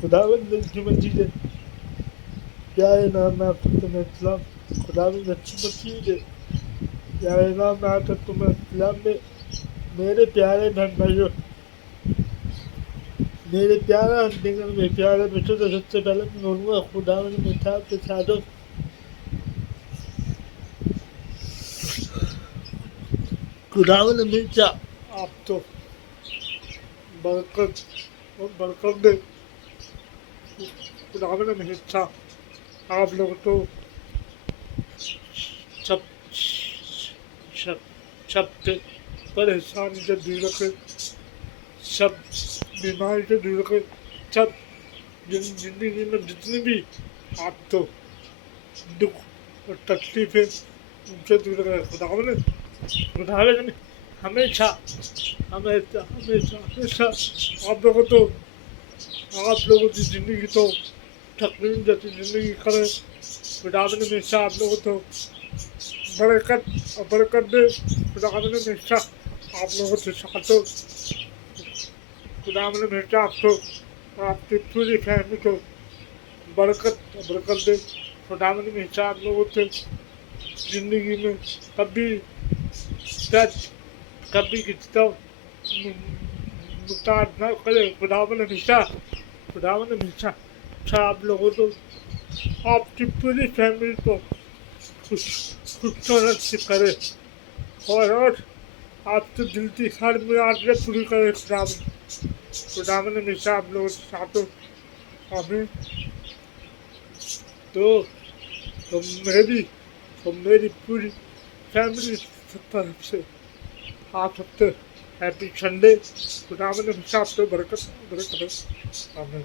खुदावंद की मस्जिद है, प्यारे नाम में आपको तुम्हें इस्लाम, खुदावंद अच्छी मस्जिद है, प्यारे नाम में आपको तुम्हें इस्लाम में मेरे प्यारे बहन भाइयों, मेरे प्यारा अंतिम में प्यारे बच्चों तो सबसे पहले मैं बोलूँगा खुदावंद मिठा के साधो खुदावंद हमेशा आप तो बरकत और बरकत दे। खुदावंद हमेशा आप लोग तो सब सब सब परेशानी से दूर रखे, सब बीमारी से दूर रखे, सब जिंदगी में जितनी भी आप तो दुख और तकलीफें उनसे दूर रखे। खुदावंद हमेशा हमेशा हमेशा हमेशा आप लोगों की ज़िंदगी तो तकलीफ जैसी ज़िंदगी करे। खुदावंद हमेशा आप लोगों को बरकत और बरकत दे। खुदावंद हमेशा आप लोगों से साथ हो। खुदावंद हमेशा आपको आपकी पूरी फैमिली को बरकत और बरकत दे। खुदावंद हमेशा आप लोगों से ज़िंदगी में कभी दर्द कभी किसी तो मुताज न करे। खुदावंद हमेशा आप लोगों को आपकी पूरी फैमिली को खूबसूरत से करे और आपके दिल की हर मुरादें पूरी करे। खुदावंद हमेशा आप लोगों के साथ हो। आमीन। तो मेरी पूरी फैमिली तरफ से आप सबसे हैप्पी संडे। खुदावंद हमेशा आप तो बरकत बरकत। आमीन।